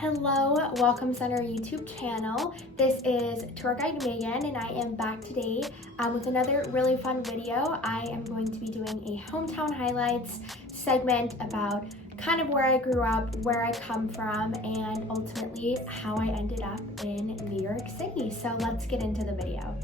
Hello, welcome to our YouTube channel. This is Tour Guide Megan and I am back today with another really fun video. I am going to be doing a hometown highlights segment about kind of where I grew up, where I come from, and ultimately how I ended up in New York City. So let's get into the video.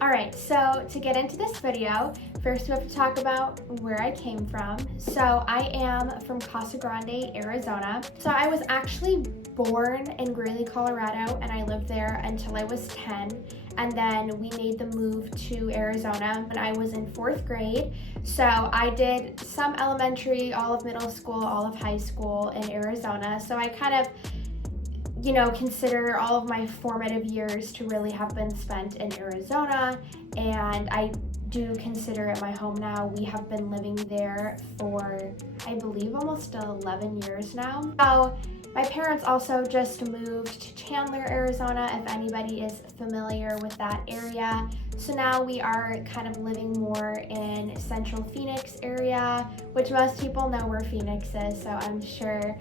Alright, so to get into this video, first we have to talk about where I came from. So I am from Casa Grande, Arizona. So I was actually born in Greeley, Colorado, and I lived there until I was 10. And then we made the move to Arizona when I was in 4th grade. So I did some elementary, all of middle school, all of high school in Arizona. So I kind of consider all of my formative years to really have been spent in Arizona, and I do consider it my home now. We have been living there for, I believe, almost 11 years now. So my parents also just moved to Chandler, Arizona, if anybody is familiar with that area. So now we are kind of living more in Central Phoenix area, which most people know where Phoenix is. So I'm sure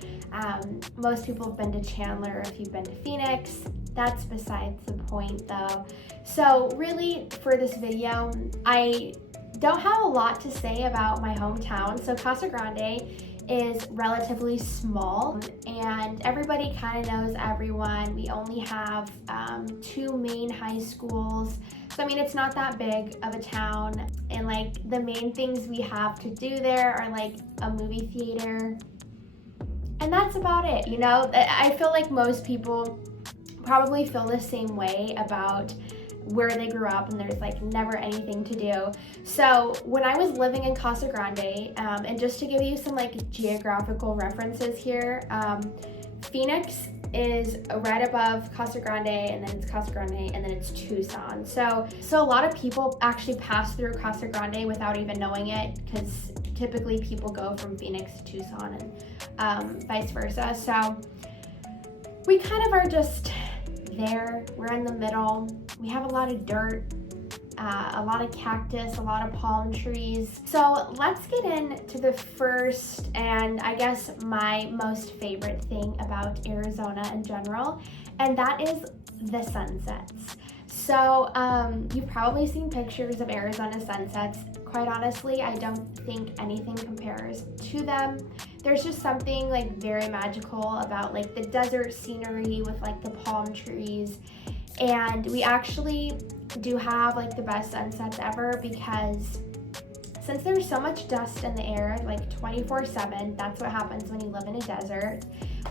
most people have been to Chandler if you've been to Phoenix. That's besides the point though. So really for this video, I don't have a lot to say about my hometown. So Casa Grande is relatively small and everybody kind of knows everyone. We only have 2 main high schools. So I mean, it's not that big of a town, and like the main things we have to do there are like a movie theater, and that's about it. I feel like most people probably feel the same way about where they grew up and there's like never anything to do. So when I was living in Casa Grande, and just to give you some like geographical references here, Phoenix is right above Casa Grande, and then it's Casa Grande, and then it's Tucson. So a lot of people actually pass through Casa Grande without even knowing it, because typically people go from Phoenix to Tucson and vice versa. So we kind of are just there. We're in the middle. We have a lot of dirt, a lot of cactus, a lot of palm trees. So let's get into the first, and I guess my most favorite thing about Arizona in general, and that is the sunsets. So you've probably seen pictures of Arizona sunsets. Quite honestly, I don't think anything compares to them. There's just something like very magical about like the desert scenery with like the palm trees. And we actually do have like the best sunsets ever, because since there's so much dust in the air, like 24/7, that's what happens when you live in a desert.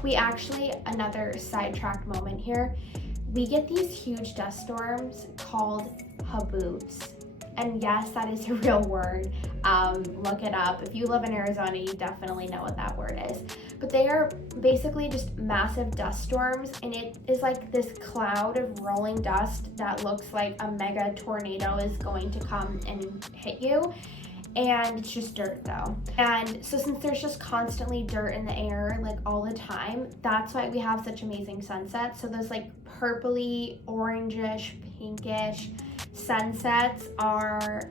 We actually, another sidetracked moment here, we get these huge dust storms called haboobs. And yes, that is a real word. Look it up. If you live in Arizona, you definitely know what that word is. But they are basically just massive dust storms, and it is like this cloud of rolling dust that looks like a mega tornado is going to come and hit you. And it's just dirt though. And so since there's just constantly dirt in the air like all the time, that's why we have such amazing sunsets. So those like purpley, orangish, pinkish sunsets are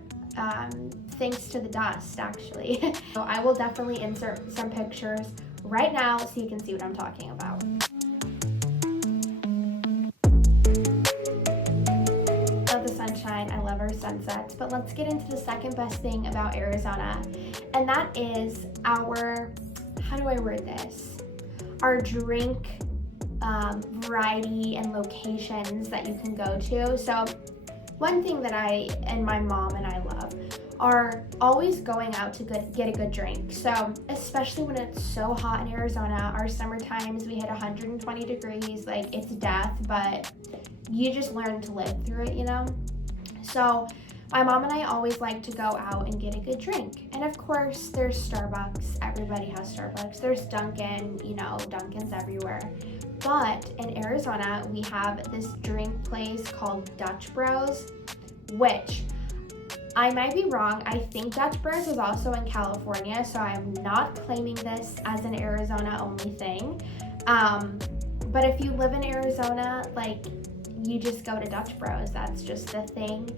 thanks to the dust, actually. So I will definitely insert some pictures right now so you can see what I'm talking about. I love the sunshine, I love our sunsets, but let's get into the second best thing about Arizona, and that is our, how do I word this? Our drink variety and locations that you can go to. So one thing that I and my mom and I love are always going out to get a good drink. So especially when it's so hot in Arizona, our summer times we hit 120 degrees, like it's death, but you just learn to live through it, So my mom and I always like to go out and get a good drink. And of course, there's Starbucks. Everybody has Starbucks. There's Dunkin', Dunkin's everywhere. But in Arizona, we have this drink place called Dutch Bros, which I might be wrong. I think Dutch Bros is also in California, so I'm not claiming this as an Arizona only thing. But if you live in Arizona, like, you just go to Dutch Bros. That's just the thing.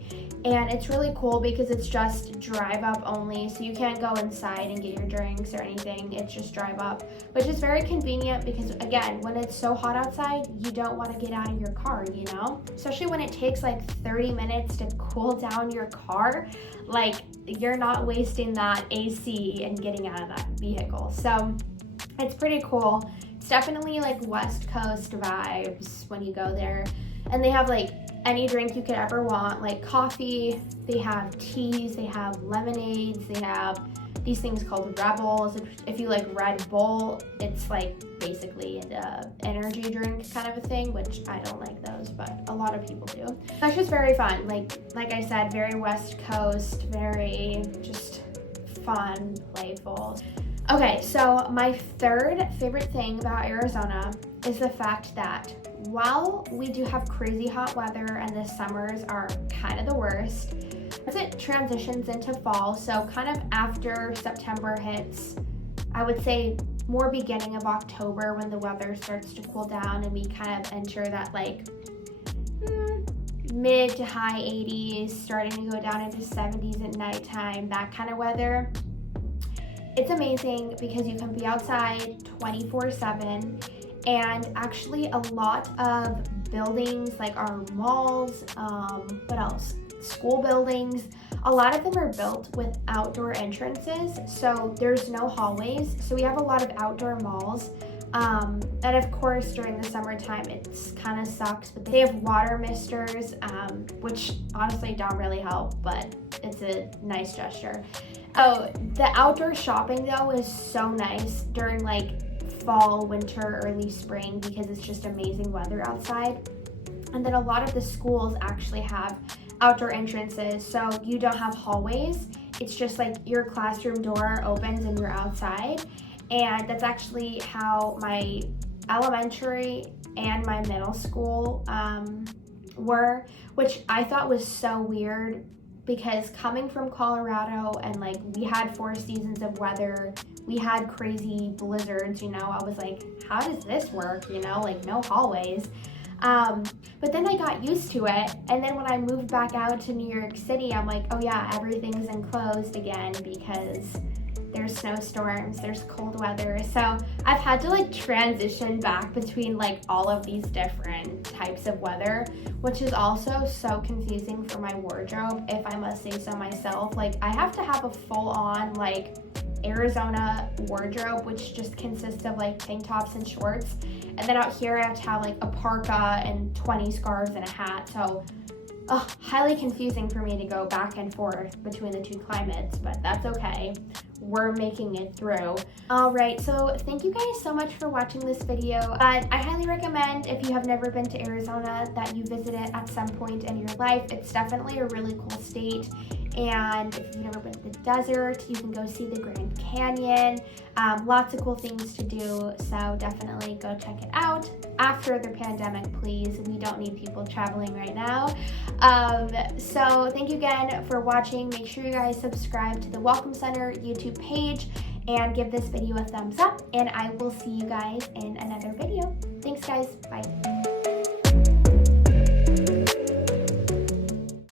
And it's really cool because it's just drive up only, so you can't go inside and get your drinks or anything. It's just drive up, which is very convenient because, again, when it's so hot outside, you don't want to get out of your car, you know? Especially when it takes like 30 minutes to cool down your car, like you're not wasting that AC and getting out of that vehicle. So it's pretty cool. It's definitely like West Coast vibes when you go there. And they have like any drink you could ever want, like coffee, they have teas, they have lemonades, they have these things called Rebels. If you like Red Bull, it's like basically an energy drink kind of a thing, which I don't like those, but a lot of people do. That's just very fun. Like I said, very West Coast, very just fun, playful. Okay, so my third favorite thing about Arizona is the fact that while we do have crazy hot weather and the summers are kind of the worst, as it transitions into fall, so kind of after September hits, I would say more beginning of October when the weather starts to cool down and we kind of enter that like mid to high 80s, starting to go down into 70s at nighttime, that kind of weather. It's amazing because you can be outside 24/7, and actually a lot of buildings like our malls, what else? School buildings, a lot of them are built with outdoor entrances, so there's no hallways. So we have a lot of outdoor malls. And of course during the summertime it's kind of sucks, but they have water misters, which honestly don't really help, but it's a nice gesture. Oh, the outdoor shopping though is so nice during like fall, winter, early spring because it's just amazing weather outside. And then a lot of the schools actually have outdoor entrances, so you don't have hallways. It's just like your classroom door opens and you're outside. And that's actually how my elementary and my middle school were, which I thought was so weird because coming from Colorado and like we had 4 seasons of weather, we had crazy blizzards, you know, I was like, how does this work? You know, like no hallways. But then I got used to it, and then when I moved back out to New York City, I'm like, oh yeah, everything's enclosed again because there's snowstorms, there's cold weather. So I've had to like transition back between like all of these different types of weather, which is also so confusing for my wardrobe, if I must say so myself. Like I have to have a full-on like Arizona wardrobe, which just consists of like tank tops and shorts, and then out here I have to have like a parka and 20 scarves and a hat. So highly confusing for me to go back and forth between the two climates, but that's okay. We're making it through. All right, so thank you guys so much for watching this video. But I highly recommend, if you have never been to Arizona, that you visit it at some point in your life. It's definitely a really cool state. And if you've never been to the desert, you can go see the Grand Canyon. Lots of cool things to do, so definitely go check it out. After the pandemic, please. We don't need people traveling right now. So thank you again for watching. Make sure you guys subscribe to the Welcome Center YouTube page and give this video a thumbs up, and I will see you guys in another video. Thanks guys, bye.